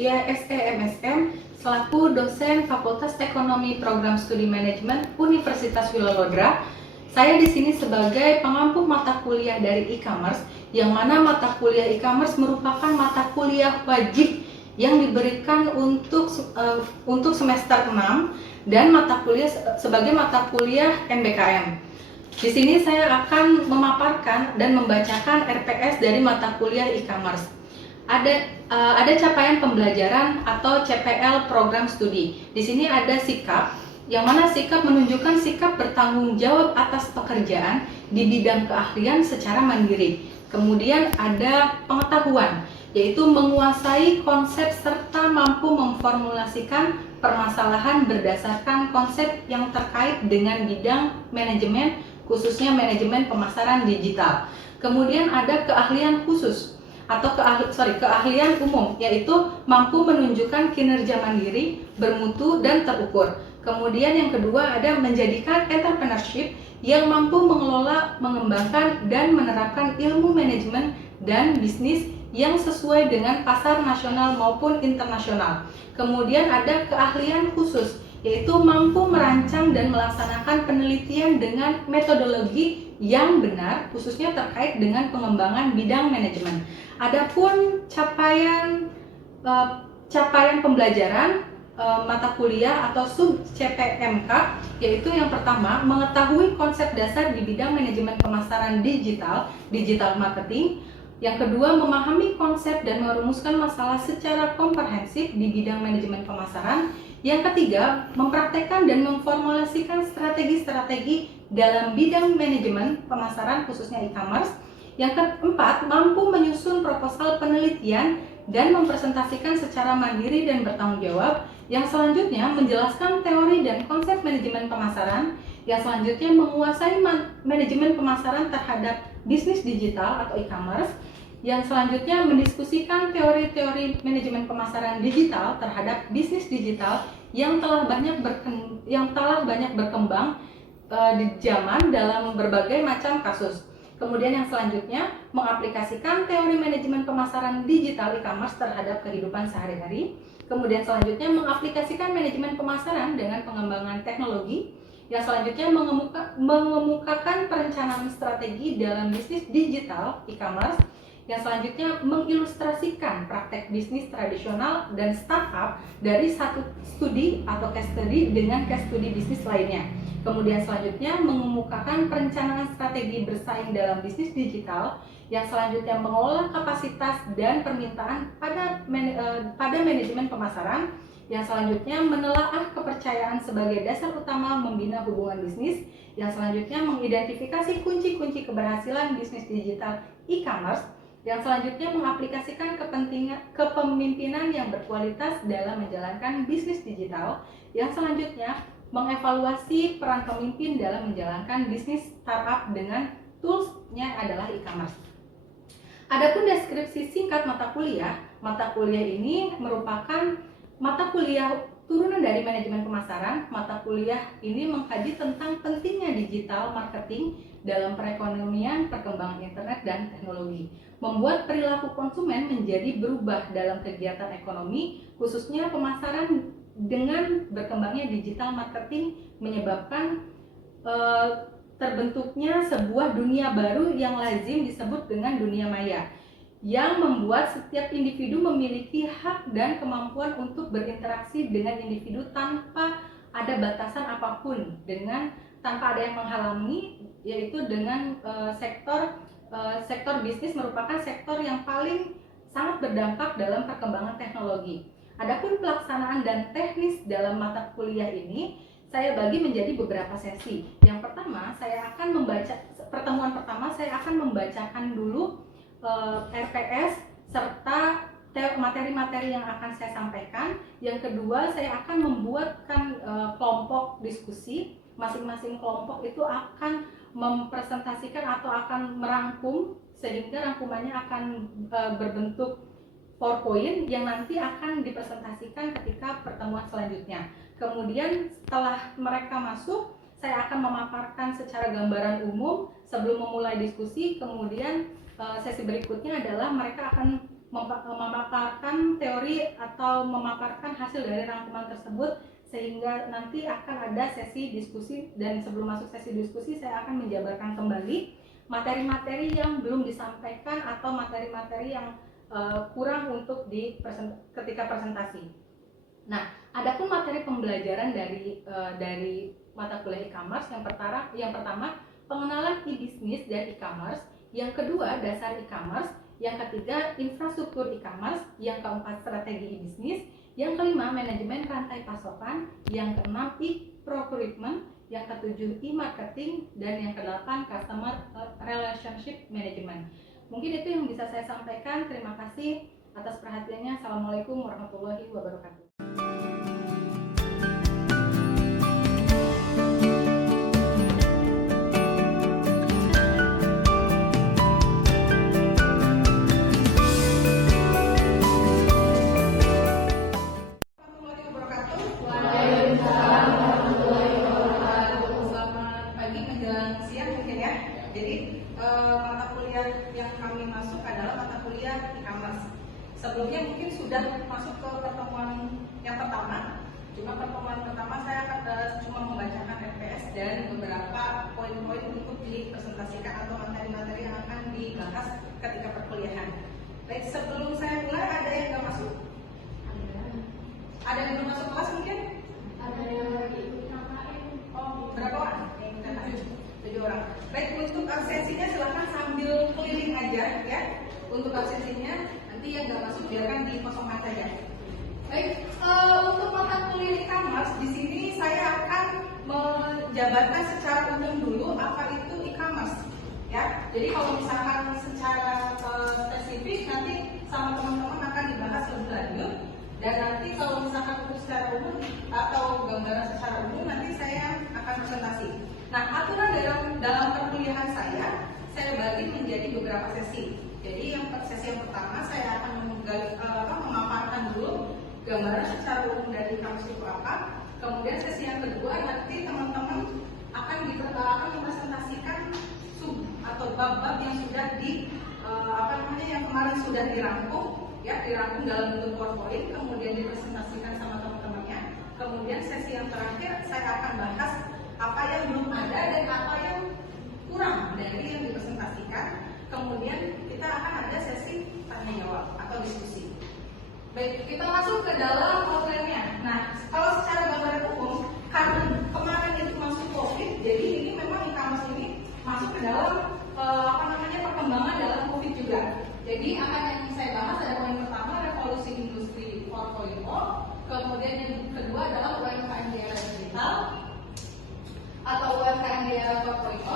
YSE MSM selaku dosen Fakultas Ekonomi Program Studi Manajemen Universitas Wilolodra. Saya di sini sebagai pengampu mata kuliah dari e-commerce, yang mana mata kuliah e-commerce merupakan mata kuliah wajib yang diberikan untuk semester 6 dan mata kuliah sebagai mata kuliah MBKM. Di sini saya akan memaparkan dan membacakan RPS dari mata kuliah e-commerce. Ada capaian pembelajaran atau CPL program studi. Di sini ada sikap, yang mana sikap menunjukkan sikap bertanggung jawab atas pekerjaan di bidang keahlian secara mandiri. Kemudian ada pengetahuan, yaitu menguasai konsep serta mampu memformulasikan permasalahan berdasarkan konsep yang terkait dengan bidang manajemen, khususnya manajemen pemasaran digital. Kemudian ada keahlian khusus atau keahlian umum, yaitu mampu menunjukkan kinerja mandiri, bermutu, dan terukur. Kemudian yang kedua ada menjadikan entrepreneurship yang mampu mengelola, mengembangkan, dan menerapkan ilmu manajemen dan bisnis yang sesuai dengan pasar nasional maupun internasional. Kemudian ada keahlian khusus, yaitu mampu merancang dan melaksanakan penelitian dengan metodologi yang benar, khususnya terkait dengan pengembangan bidang manajemen. Adapun capaian pembelajaran mata kuliah atau sub CPMK, yaitu yang pertama mengetahui konsep dasar di bidang manajemen pemasaran digital marketing. Yang kedua, memahami konsep dan merumuskan masalah secara komprehensif di bidang manajemen pemasaran. Yang ketiga, mempraktekkan dan memformulasikan strategi-strategi dalam bidang manajemen pemasaran khususnya e-commerce. Yang keempat, mampu menyusun proposal penelitian dan mempresentasikan secara mandiri dan bertanggung jawab. Yang selanjutnya, menjelaskan teori dan konsep manajemen pemasaran. Yang selanjutnya, menguasai manajemen pemasaran terhadap bisnis digital atau e-commerce. Yang selanjutnya, mendiskusikan teori-teori manajemen pemasaran digital terhadap bisnis digital yang telah banyak berkembang di zaman dalam berbagai macam kasus. Kemudian yang selanjutnya, mengaplikasikan teori manajemen pemasaran digital e-commerce terhadap kehidupan sehari-hari. Kemudian selanjutnya, mengaplikasikan manajemen pemasaran dengan pengembangan teknologi. Yang selanjutnya, mengemukakan perencanaan strategi dalam bisnis digital e-commerce. Yang selanjutnya, mengilustrasikan praktek bisnis tradisional dan startup dari satu studi atau case study dengan case study bisnis lainnya. Kemudian selanjutnya, mengemukakan perencanaan strategi bersaing dalam bisnis digital. Yang selanjutnya, mengolah kapasitas dan permintaan pada manajemen pemasaran. Yang selanjutnya, menelaah kepercayaan sebagai dasar utama membina hubungan bisnis. Yang selanjutnya, mengidentifikasi kunci-kunci keberhasilan bisnis digital e-commerce. Yang selanjutnya, mengaplikasikan kepemimpinan yang berkualitas dalam menjalankan bisnis digital. Yang selanjutnya, mengevaluasi peran pemimpin dalam menjalankan bisnis startup dengan tools-nya adalah e-commerce. Adapun deskripsi singkat mata kuliah ini merupakan mata kuliah turunan dari manajemen pemasaran. Mata kuliah ini mengkaji tentang pentingnya digital marketing dalam perekonomian, perkembangan internet, dan teknologi. Membuat perilaku konsumen menjadi berubah dalam kegiatan ekonomi, khususnya pemasaran. Dengan berkembangnya digital marketing menyebabkan terbentuknya sebuah dunia baru yang lazim disebut dengan dunia maya, yang membuat setiap individu memiliki hak dan kemampuan untuk berinteraksi dengan individu tanpa ada batasan apapun, tanpa ada yang menghalangi, yaitu dengan sektor bisnis merupakan sektor yang paling sangat berdampak dalam perkembangan teknologi. Adapun pelaksanaan dan teknis dalam mata kuliah ini saya bagi menjadi beberapa sesi. Yang pertama, pertemuan pertama saya akan membacakan dulu RPS serta materi-materi yang akan saya sampaikan. Yang kedua, saya akan membuatkan kelompok diskusi. Masing-masing kelompok itu akan mempresentasikan atau akan merangkum, sehingga rangkumannya akan berbentuk PowerPoint yang nanti akan dipresentasikan ketika pertemuan selanjutnya. Kemudian setelah mereka masuk, saya akan memaparkan secara gambaran umum sebelum memulai diskusi. Kemudian sesi berikutnya adalah mereka akan memaparkan teori atau memaparkan hasil dari rangkuman tersebut, sehingga nanti akan ada sesi diskusi. Dan sebelum masuk sesi diskusi, saya akan menjabarkan kembali materi-materi yang belum disampaikan atau materi-materi yang kurang untuk ketika presentasi. Nah, adapun materi pembelajaran dari mata kuliah e-commerce, yang pertama pengenalan e-bisnis dan e-commerce, yang kedua dasar e-commerce, yang ketiga infrastruktur e-commerce, yang keempat strategi e-bisnis, yang kelima manajemen rantai pasokan, yang keenam e-procurement, yang ketujuh e-marketing, dan yang kedelapan customer relationship management. Mungkin itu yang bisa saya sampaikan. Terima kasih atas perhatiannya. Assalamualaikum warahmatullahi wabarakatuh. Mata kuliah yang kami masuk adalah mata kuliah e-commerce. Sebelumnya mungkin sudah masuk ke pertemuan yang pertama. Cuma pertemuan pertama saya akan cuma membacakan RPS dan beberapa poin-poin untuk dipresentasikan atau materi-materi yang akan dibahas ketika perkuliahan. Baik, sebelum saya mulai, ada yang nggak masuk? Ada yang belum masuk kelas mungkin? Ada yang lagi ikut KKN. Oh, berapa orang? 7 orang. Baik, untuk absensinya silahkan sambil keliling aja ya. Untuk absensinya nanti yang nggak masuk biarkan dikosongkan saja. Baik, untuk mata kuliah e-commerce di sini saya akan menjabarkan secara umum dulu apa itu e-commerce ya. Jadi kalau misalkan secara spesifik nanti sama teman-teman akan dibahas lebih lanjut, dan nanti kalau misalkan untuk secara umum atau gambaran secara umum nanti saya akan presentasi. Nah, aturan dalam perkuliahan saya bagi menjadi beberapa sesi. Jadi sesi yang pertama saya akan memaparkan dulu gambaran secara umum dari e-commerce itu apa. Kemudian sesi yang kedua nanti teman-teman akan mempresentasikan sub atau bab-bab yang sudah yang kemarin sudah dirangkum dalam bentuk PowerPoint, kemudian dipresentasikan sama teman-temannya. Kemudian sesi yang terakhir saya akan bahas apa yang belum ada dan apa yang kurang dari yang dipresentasikan. Kemudian kita akan ada sesi tanya jawab atau diskusi. Baik, kita masuk ke dalam outline-nya. Nah, kalau secara gambaran umum, karena kemarin itu masuk COVID, jadi ini memang e-commerce ini masuk ke dalam perkembangan dalam COVID juga. Jadi akan yang saya bahas ada poin pertama, revolusi industri 4.0, kemudian yang kedua adalah UMKM di era digital atau UMKM di era 4.0,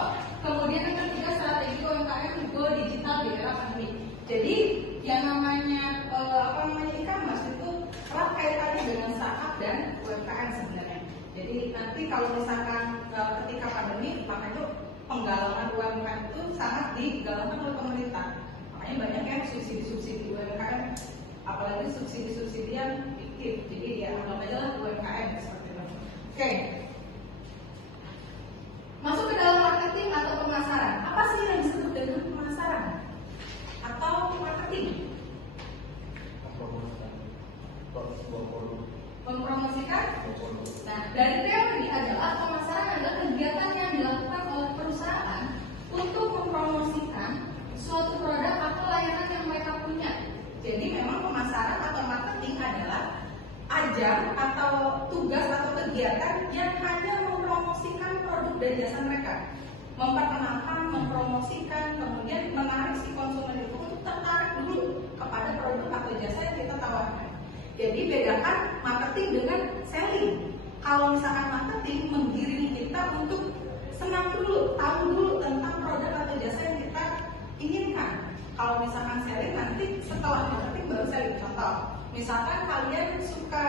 kemudian yang ketiga strategi UMKM go digital di era pandemi. Jadi yang namanya e-commerce itu erat kaitannya dengan startup dan UMKM sebenarnya. Jadi nanti kalau misalkan ketika pandemi, makanya penggalangan UMKM itu sangat digalangkan oleh pemerintah. Makanya banyak yang subsidi UMKM, apalagi subsidi yang fiktif. Jadi ya anggap aja lah UMKM seperti itu. Oke. Masuk ke dalam marketing atau pemasaran. Apa sih yang disebut dengan pemasaran atau marketing? Mempromosikan. Nah, dari teori adalah pemasaran adalah kegiatan yang dilakukan oleh perusahaan untuk mempromosikan suatu produk atau layanan yang mereka punya. Jadi memang pemasaran atau marketing adalah ajang atau tugas atau kegiatan yang hanya mempromosikan produk dan jasa mereka, memperkenalkan, mempromosikan, kemudian menarik si konsumen itu untuk tertarik dulu kepada produk atau jasa yang kita tawarkan. Jadi bedakan marketing dengan selling. Kalau misalkan marketing menggiring kita untuk senang dulu, tahu dulu tentang produk atau jasa yang kita inginkan. Kalau misalkan selling nanti setelah marketing baru selling. Contoh, misalkan kalian suka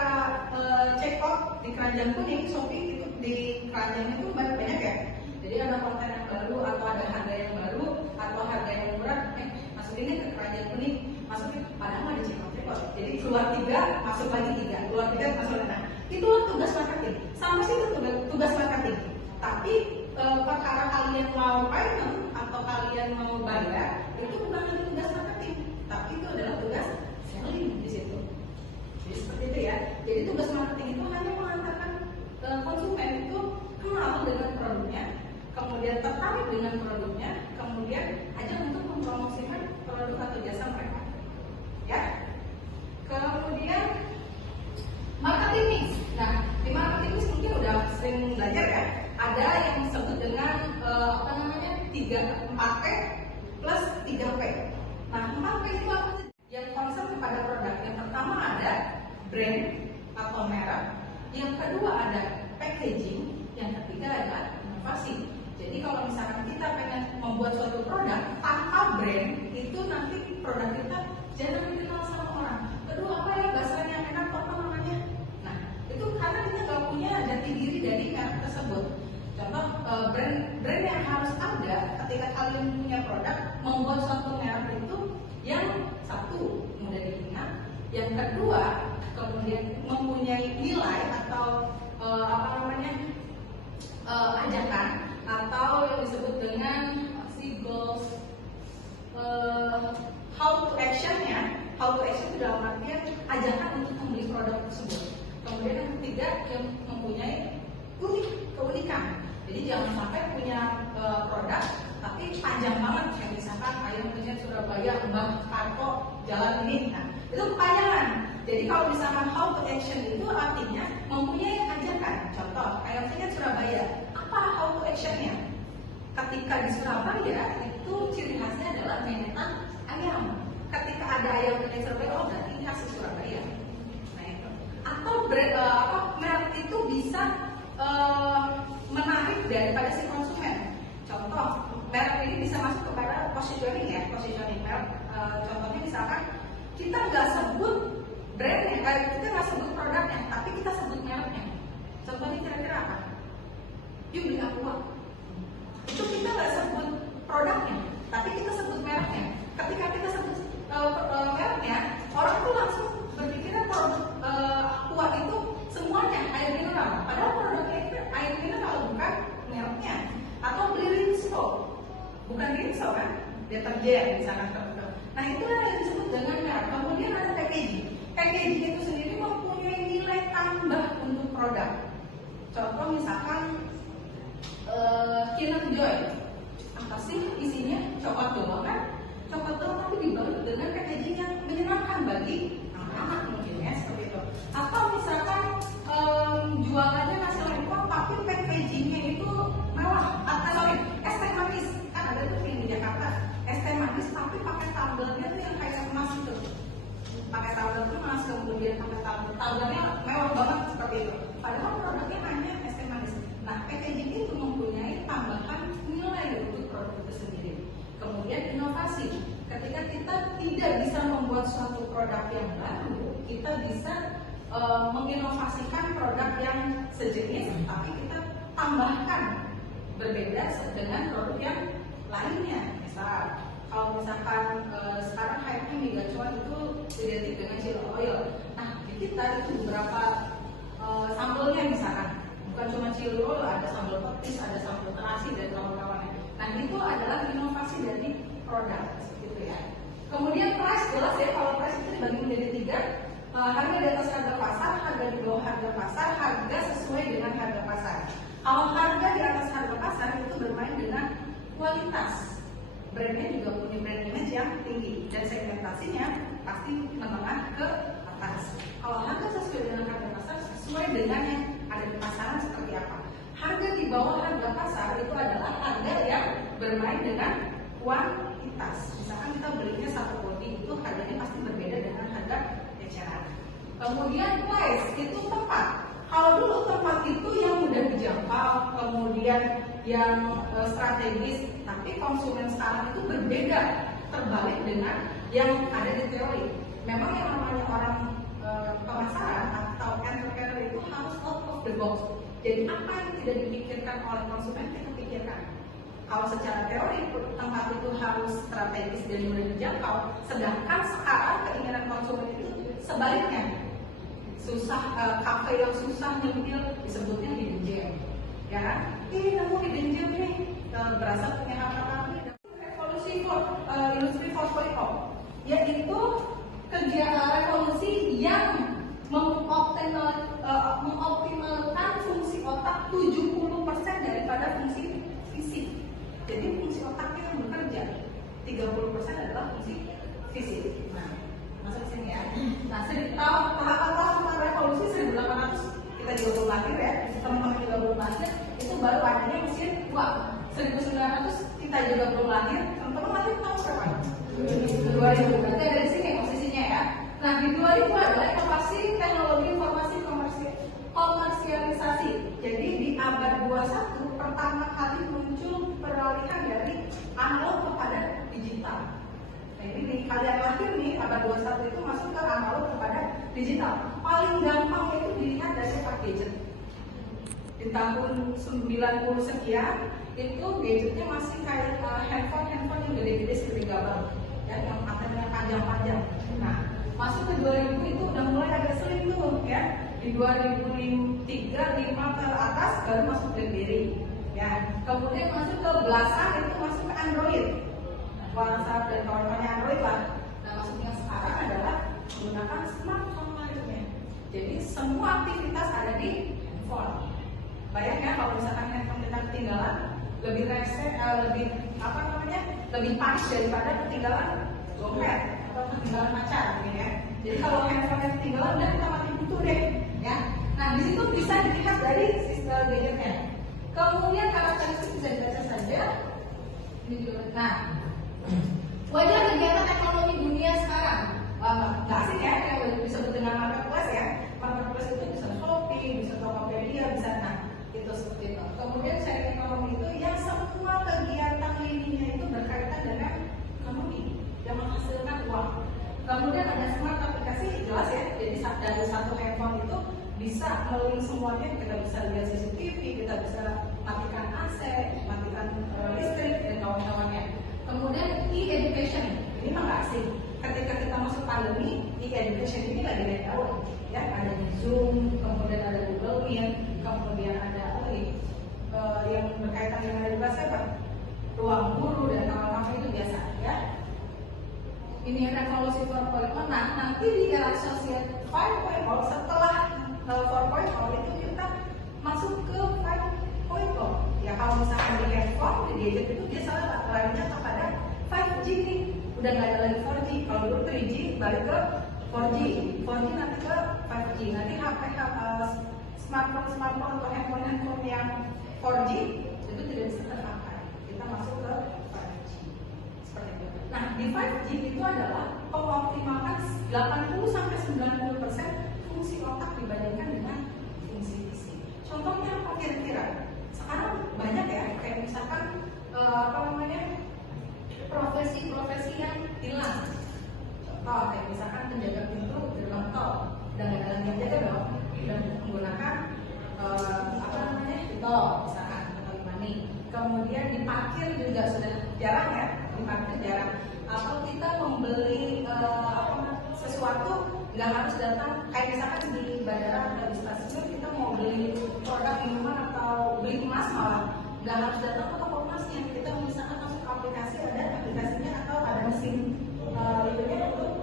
check out di Keranjang Kuning, Shopee itu di keranjangnya itu banyak ya. Jadi ada konten yang baru atau ada harga yang baru atau harga yang murah, masukinnya ke Keranjang Kuning, masukin padahal nggak di check out. Jadi keluar 3, masuk lagi 3, keluar 3, masuk lagi. Nah, itulah tugas marketing. Sampai situ tugas marketing. Tapi perkara kalian mau payment atau kalian mau bayar, itu bukan hanya tugas marketing, tapi itu adalah tugas beli di situ. Jadi seperti itu ya. Jadi tugas marketing itu hanya mengantarkan konsumen itu kenal dengan produknya, kemudian tertarik dengan produknya, kemudian ajak untuk mempromosikan produk atau jasa mereka. Ya. Kemudian marketing mix. Nah, di marketing mix mungkin udah sering belajar ya. Ada yang disebut dengan 4P plus 3P. Nah, 4P itu apa sih? Yang concern kepada produk. Yang pertama ada brand atau merek, yang kedua ada packaging, yang ketiga adalah inovasi. Jadi kalau misalkan kita pengen membuat suatu produk tanpa brand, itu nanti produk kita jarang dikenal sama orang. Kedua, apa ya bahasanya enak apa namanya? Nah, itu karena kita nggak punya jati diri dari merek tersebut. Contoh brand yang harus ada ketika kalian punya produk, membuat suatu merek itu yang satu mudah diingat, yang kedua kemudian mempunyai nilai atau ajakan atau yang disebut dengan goals, how to action-nya. How to action itu dalam artian ajakan untuk membeli produk tersebut. Kemudian yang ketiga yang mempunyai keunikan. Jadi jangan sampai punya produk tapi panjang banget, kayak misalkan ayam penyet Surabaya, Mbah Karto, jalan ini. Nah, itu kepanjangan. Jadi kalau misalkan how to action itu artinya mempunyai ajakan. Contoh, ayam penyet Surabaya. Apa how to action-nya? Ketika di Surabaya itu ciri khasnya adalah menetan ayam. Ketika ada ayam penyet Surabaya, oh berarti ini khas Surabaya. Nah itu. Atau merek itu bisa menarik daripada si konsumen. Contoh, merek ini bisa masuk kepada positioning ya, positioning merek. Contohnya misalkan kita nggak sebut brandnya, kita nggak sebut produknya, tapi kita sebut mereknya. Contohnya kira-kira apa? Yuk beli aqua. Itu kita nggak sebut produknya, tapi kita sebut mereknya. Ketika kita sebut mereknya, orang tuh langsung berpikirnya produk aqua itu semuanya air mineral. Padahal produknya itu air mineral, bukan mereknya. Atau beli Rinso, bukan Rinso kan? Deterjen misalkan tertentu. Nah itulah yang disebut dengan merek. Kemudian ada packaging. Packaging itu sendiri mempunyai nilai tambah untuk produk. Contoh misalkan Kinerjoy, apa sih isinya? Coklat doang kan? Coklat doang tapi dibalut dengan packaging yang menyenangkan bagi anak-anak mungkin ya seperti itu. Atau misalkan jualannya nasi lengkong tapi packagingnya itu mewah. Atau es teh manis, kan ada tuh yang di Jakarta es teh manis tapi pakai tumblernya tuh yang kayak emas itu. Pakai tumbler tuh emas, kemudian pakai tumblernya mewah banget seperti itu. Padahal produknya hanya es teh manis. Nah, packaging itu mempunyai tambahan nilai untuk produk itu sendiri. Kemudian inovasi. Ketika kita tidak bisa membuat suatu produk yang baru, kita bisa menginovasikan produk yang sejenis, tapi kita tambahkan berbeda dengan produk yang lainnya. Misal, kalau misalkan sekarang hype-nya mie gacuan itu identik dengan chili oil. Nah, di kita itu beberapa sambelnya misalkan. Bukan cuma chili oil, ada sambal petis, ada sambal terasi dan kawan-kawannya. Nah, itu adalah inovasi dari produk seperti itu ya. Kemudian price, jelas ya, kalau price itu dibagi menjadi 3. Harga di atas harga pasar, harga di bawah harga pasar, harga sesuai dengan harga pasar. Kalau harga di atas harga pasar itu bermain dengan kualitas. Brandnya juga punya brand image yang tinggi dan segmentasinya pasti menengah ke atas. Kalau harga sesuai dengan harga pasar, sesuai dengan yang ada di pasaran seperti apa. Harga di bawah harga pasar itu adalah harga yang bermain dengan kuantitas. Misalkan kita belinya 1 bodi itu harganya pasti berbeda dengan harga eceran. Kemudian place itu tempat. Kalau dulu tempat itu yang mudah dijangkau, kemudian yang strategis, tapi konsumen sekarang itu berbeda, terbalik dengan yang ada di teori. Memang yang namanya orang pemasaran atau entrepreneur itu harus out of the box. Jadi apa yang tidak dipikirkan oleh konsumen kita pikirkan. Kalau secara teori tempat itu harus strategis dan mudah dijangkau, sedangkan sekarang keinginan konsumen itu sebaliknya. Susah, kafe yang susah nyempil disebutnya hidden gem, ya kan? Ini nemu hidden gem nih, berasal punya harga kami. Revolusi industri 4.0, yaitu kegiatan revolusi yang mengoptimalkan fungsi otak 70% daripada fungsi fisik. Jadi fungsi otaknya yang bekerja, 30% adalah fungsi fisik. Nah, masuk ke sini ya. Nah, tahap revolusi 1800 kita juga belum lahir ya, teman-teman juga belum lahir, itu baru adanya mesin uap. 1900 kita juga belum lahir, teman-teman lahir tahun berapa? 2000. Berarti ada di sini posisinya ya. Nah, di 2000 adalah inovasi teknologi informasi komersialisasi. Jadi di abad 21 pertama kali muncul peralihan dari analog kepada digital. Nah, ini di kalian lahir nih, abad 21 itu masuk ke analog kepada digital. Paling gampang itu dilihat dari gadget. Di tahun 90 sekian itu gadgetnya masih kayak handphone yang gede-gede seperti gabang, ya, yang antenanya panjang-panjang. Nah, masuk ke 2000 itu udah mulai agak slim tuh ya. Di 2003, 5 ke atas baru masuk BlackBerry, ya. Kemudian masuk ke belasan itu masuk ke Android, WhatsApp dan kawan-kawannya Android lah. Nah, masuknya sekarang adalah menggunakan smartphone lainnya. Jadi semua aktivitas ada di handphone. Bayangkan kalau misalkan handphone kita ketinggalan, lebih lebih panik daripada ketinggalan dompet atau ketinggalan pacar, gitu ya. Jadi kalau handphone ketinggalan, udah kita mati butuh deh, ya. Nah, di situ bisa dilihat dari sistem gadgetnya. Kemudian karakteristik bisa dibaca saja. Ini juga. Nah, wajah kegiatan ekonomi dunia sekarang. Nggak asik ya, yang disebut dengan marketplace ya. Marketplace itu bisa Shopee, bisa Tokopedia, bisa itu seperti itu. Kemudian sharing ekonomi itu yang semua kegiatan lininya itu berkaitan dengan ekonomi yang menghasilkan uang. Kemudian ada smart aplikasi, jelas ya. Jadi dari satu handphone itu bisa melalui semuanya. Kita bisa lihat CCTV, kita bisa matikan AC, matikan listrik dan kawan-kawannya. Kemudian e-education, ini mah nggak asing. Ketika kita masuk pandemi, e-education ini lagi naik daun. Ya, ada di Zoom, kemudian ada Google Meet, kemudian ada yang berkaitan dengan edukasi apa? Ruang guru dan kawan-kawan itu biasa ya. Ini revolusi 4.0. Nah, nanti di era sosial 5.0 setelah 4.0 itu kita masuk ke 5.0. Ya, kalau misalkan di handphone, di gadget itu biasanya larinya kepada 5G nih. Udah nggak ada lagi 4G. Kalau dulu 3G balik ke 4G. 4G nanti ke 5G. Nanti HP smartphone atau handphone yang 4G itu tidak bisa terpakai. Kita masuk ke 5G. Seperti itu. Nah, di 5G itu adalah mengoptimalkan 80-90% fungsi otak dibandingkan dengan fungsi fisik. Contohnya apa kira-kira? Sekarang banyak ya, kayak misalkan profesi-profesi yang hilang. Contoh kayak misalkan penjaga pintu gerbang tol, dan nggak ada lagi yang jaga dong, dan menggunakan tol misalkan atau money. Kemudian di parkir juga sudah jarang ya, di parkir jarang. Atau kita membeli sesuatu nggak harus datang, kayak misalkan di bandara atau di stasiun kita mau beli produk minuman atau beli emas malah nggak harus datang ke toko emasnya. Kita misalkan masuk ke aplikasi, ada aplikasinya atau ada mesin liburnya untuk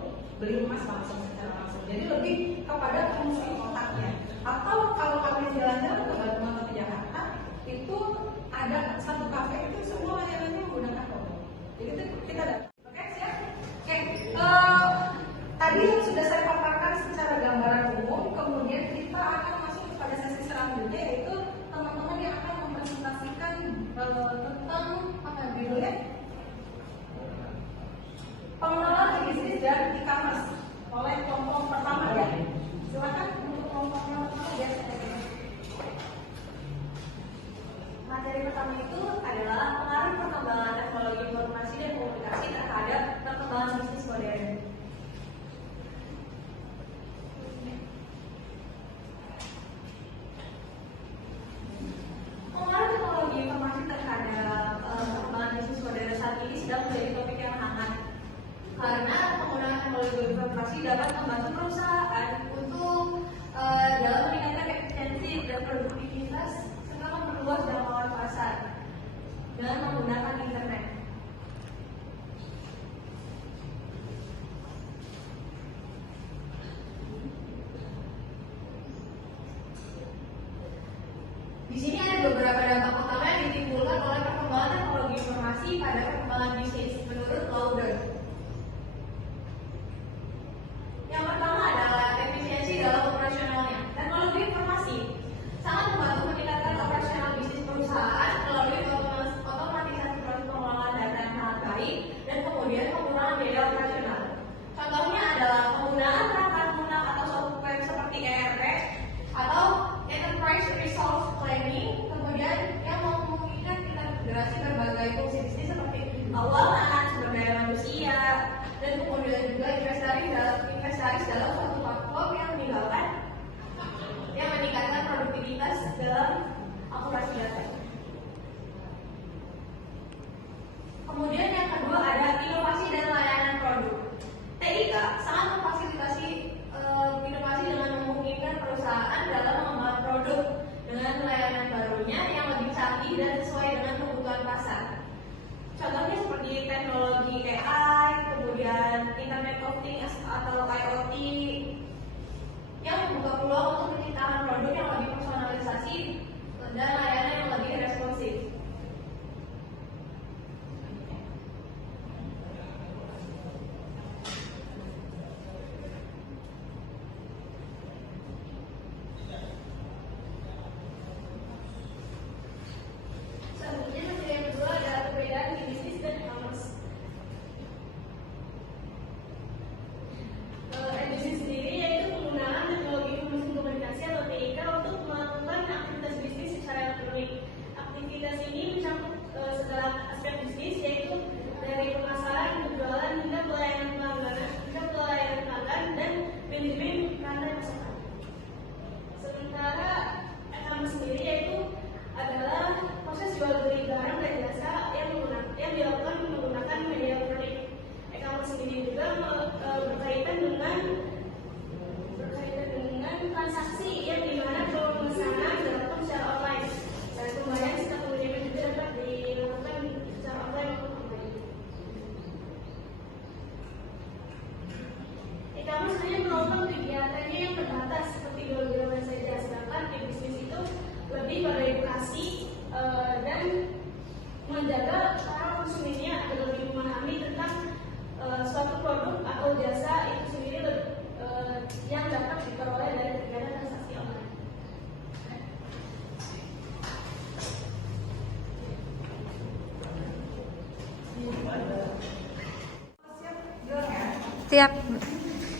beli emas langsung secara langsung. Jadi lebih kepada fungsi otaknya. Atau kalau kalian jalan-jalan ke Bandung atau ke Jakarta, itu ada satu kafe itu semua layanannya menggunakan robot. Jadi kita datang. Oke, siap? Oke. Tadi yang sudah saya paparkan secara gambaran umum, kemudian kita akan masuk kepada sesi selanjutnya, yaitu teman-teman yang akan mempresentasikan tentang apa judulnya? Pengenalan bisnis dan e-commerce oleh kelompok pertama ya. Silakan untuk kelompoknya pertama ya. Materi pertama itu adalah pengaruh perkembangan teknologi informasi dan komunikasi terhadap perkembangan bisnis modern. Pengaruh teknologi informasi terhadap perkembangan bisnis modern saat ini sedang menjadi topik yang hangat. Karena penggunaan teknologi informasi dapat membantu perusahaan untuk dalam meningkatkan efisiensi dan produktivitas serta memperluas jangkauan pasar. kontribusi pada perkembangan bisnis menurut Lauder. Yang pertama adalah efisiensi dalam operasionalnya. Teknologi informasi sangat membantu meningkatkan operasional bisnis perusahaan melalui otomatisasi proses pengelolaan data yang sangat baik dan kemudian pengurangan biaya operasional. Contohnya adalah penggunaan perangkat lunak atau software seperti ERP atau Enterprise Resource Planning, kemudian yang memungkinkan kita integrasi berbagai fungsi bisnis seperti keuangan, sumber daya manusia, dan kemudian juga inventaris dalam suatu platform yang meningkatkan produktivitas dalam akurasi data. Kemudian yang kedua ada inovasi dan layanan produk. TIK sangat memfasilitasi inovasi dengan memungkinkan perusahaan dalam mengembangkan produk dengan layanan barunya yang lebih canggih dan sesuai dengan kebutuhan pasar. Contohnya seperti teknologi AI, kemudian Internet of Things atau IoT yang membuka peluang untuk menciptakan produk yang lebih personalisasi dan layanan yang lebih responsif. Selanjutnya materi yang kedua adalah perbedaan di bisnis dan e-commerce. E-bisnis sendiri yaitu penggunaan teknologi informasi komunikasi atau TIK untuk melakukan aktivitas bisnis secara elektronik. Aktivitas ini mencakup segala aspek bisnis, yaitu dari pemasaran, penjualan hingga pelayanan pelanggan dan manajemen rantai pasokan. Sementara e-commerce sendiri yaitu adalah proses jual beli barang dan jasa yang dilakukan menggunakan media elektronik. E-commerce sendiri juga berkaitan dengan transaksi yang dimana pemesanan dilakukan secara online dan pembayaran serta pengiriman juga dapat dilakukan secara online maupun offline. E-commerce hanya melakukan kegiatannya yang terbatas seperti jual-jualan saja, sedangkan di bisnis itu lebih pada edukasi dan menjaga para konsumennya agar lebih memahami tentang suatu produk atau jasa itu sendiri yang dapat diperoleh dari kegiatan transaksi online. Siap.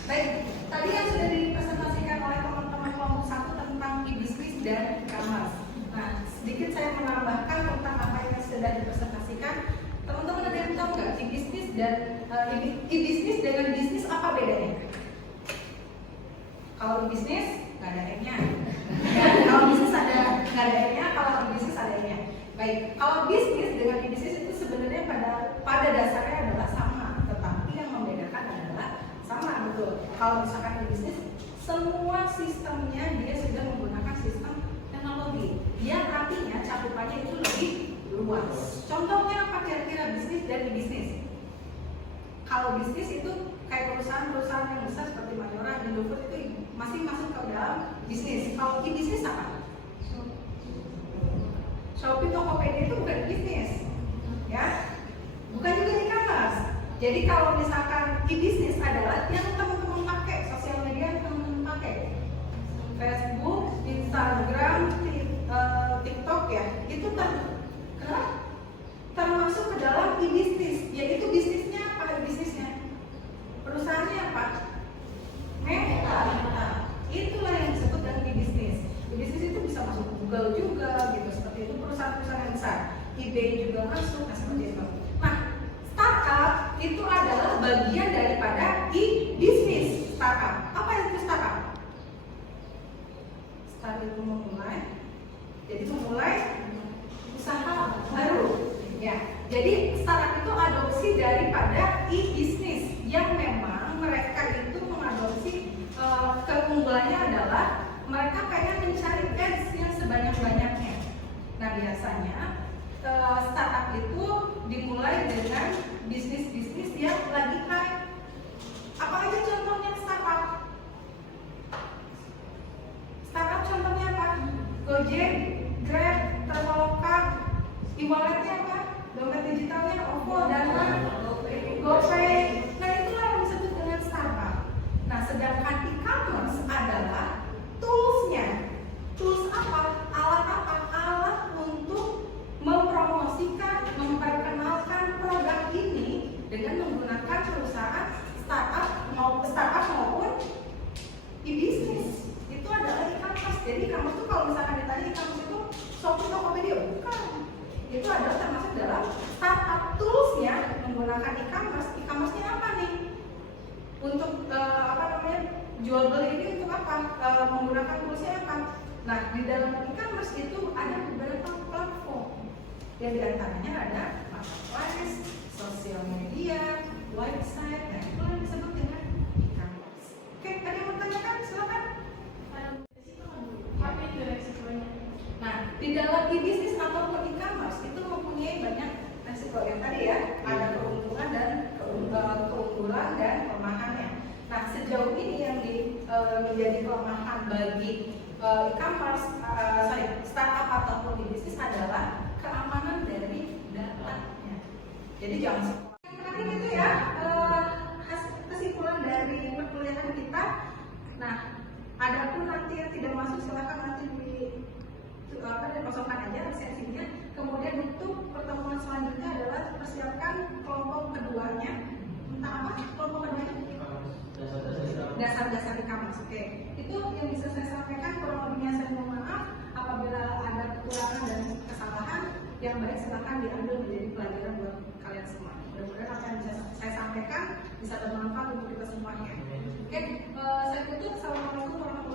Baik, tadi yang sudah dipresentasikan oleh teman-teman kelompok 1 tentang e-bisnis dan e-commerce. Nah, sedikit saya menambahkan tentang apa yang sudah dipresentasikan. Teman-teman ada yang tahu nggak e-bisnis dan e-bisnis dengan bisnis apa bedanya? Kalau e-bisnis nggak ada E-nya. Ya, kalau bisnis ada nggak ada E-nya, kalau e-bisnis ada E-nya. Baik, kalau bisnis dengan e-bisnis itu sebenarnya pada dasarnya adalah sama, tetapi yang membedakan adalah sama, betul. Kalau misalkan e-bisnis, semua sistemnya dia sudah menggunakan sistem teknologi yang artinya cakupannya itu lebih luas. Contohnya apa kira-kira bisnis dan e-bisnis? Kalau bisnis itu kayak perusahaan-perusahaan yang besar seperti Mayora, Indofood itu masih masuk ke dalam bisnis. Kalau e-bisnis apa? Shopee, Tokopedia itu bukan bisnis, ya, bukan juga e-commerce. Jadi kalau misalkan e-bisnis adalah yang teman-teman pakai, sosial media yang teman-teman pakai, Facebook, Instagram, TikTok ya, itu termasuk ke dalam e-bisnis. Yaitu bisnisnya apa? Bisnisnya perusahaannya apa? Meta. Itulah yang disebut dengan e-bisnis. E-bisnis itu bisa masuk Google juga, gitu. Seperti itu perusahaan-perusahaan yang besar. eBay juga masuk, seperti itu. Nah, startup itu adalah bagian daripada e-bisnis. Startup. Apa itu startup? Startup itu memulai. Jadi memulai usaha baru. Ya. Jadi startup itu adopsi daripada e-bisnis yang memang mereka itu mengadopsi keunggulannya adalah mereka pengen mencari ads yang sebanyak-banyaknya. Nah biasanya startup itu dimulai dengan bisnis-bisnis yang lagi hype. Apa aja contohnya startup? Startup contohnya apa? Gojek, Grab, Traveloka, e-walletnya apa? Dompet digital. digitalnya OVO, Dana, GoPay. Nah itulah yang disebut dengan startup. Nah sedangkan e-commerce adalah toolsnya. Tools apa? Alat apa? Alat untuk mempromosikan, memperkenalkan produk ini dengan menggunakan perusahaan startup maupun e-business. Itu adalah e-commerce. Jadi e-commerce itu kalau misalkan ditanya e-commerce itu Shopee, Tokopedia, bukan. Itu adalah termasuk dalam startup toolsnya menggunakan e-commerce. E-commerce-nya apa nih? Untuk jual beli ini untuk apa? Menggunakan toolsnya apa? Nah di dalam e-commerce itu ada beberapa platform. Yang diantaranya ada marketplace, sosial media, website, nah itu yang disebut dengan e-commerce. Oke, ada yang mau tanyakan? Silakan. Apa itu resikonya? Nah, di dalam e-business ataupun e-commerce itu mempunyai banyak resiko yang tadi ya, ada keuntungan dan keunggulan dan kelemahannya. Nah, sejauh ini yang menjadi kelemahan bagi e-commerce, startup ataupun e-business adalah keamanan dari datanya. Jadi jangan yang terakhir itu ya kesimpulan dari perkuliahan kita. Nah, adapun nanti yang tidak masuk silakan nanti dikosongkan aja sesinya. Kemudian untuk pertemuan selanjutnya adalah persiapkan kelompok keduanya tentang apa? Kelompok keduanya dasar-dasar e-commerce. Oke, itu yang bisa saya sampaikan. Kurang lebihnya saya mohon maaf apabila ada kekurangan dan kesalahan. Yang baik silahkan diambil menjadi pelajaran buat kalian semua. Mudah-mudahan apa yang bisa saya sampaikan bisa bermanfaat untuk kita semuanya. Oke, saya tutup. Assalamualaikum warahmatullahi wabarakatuh.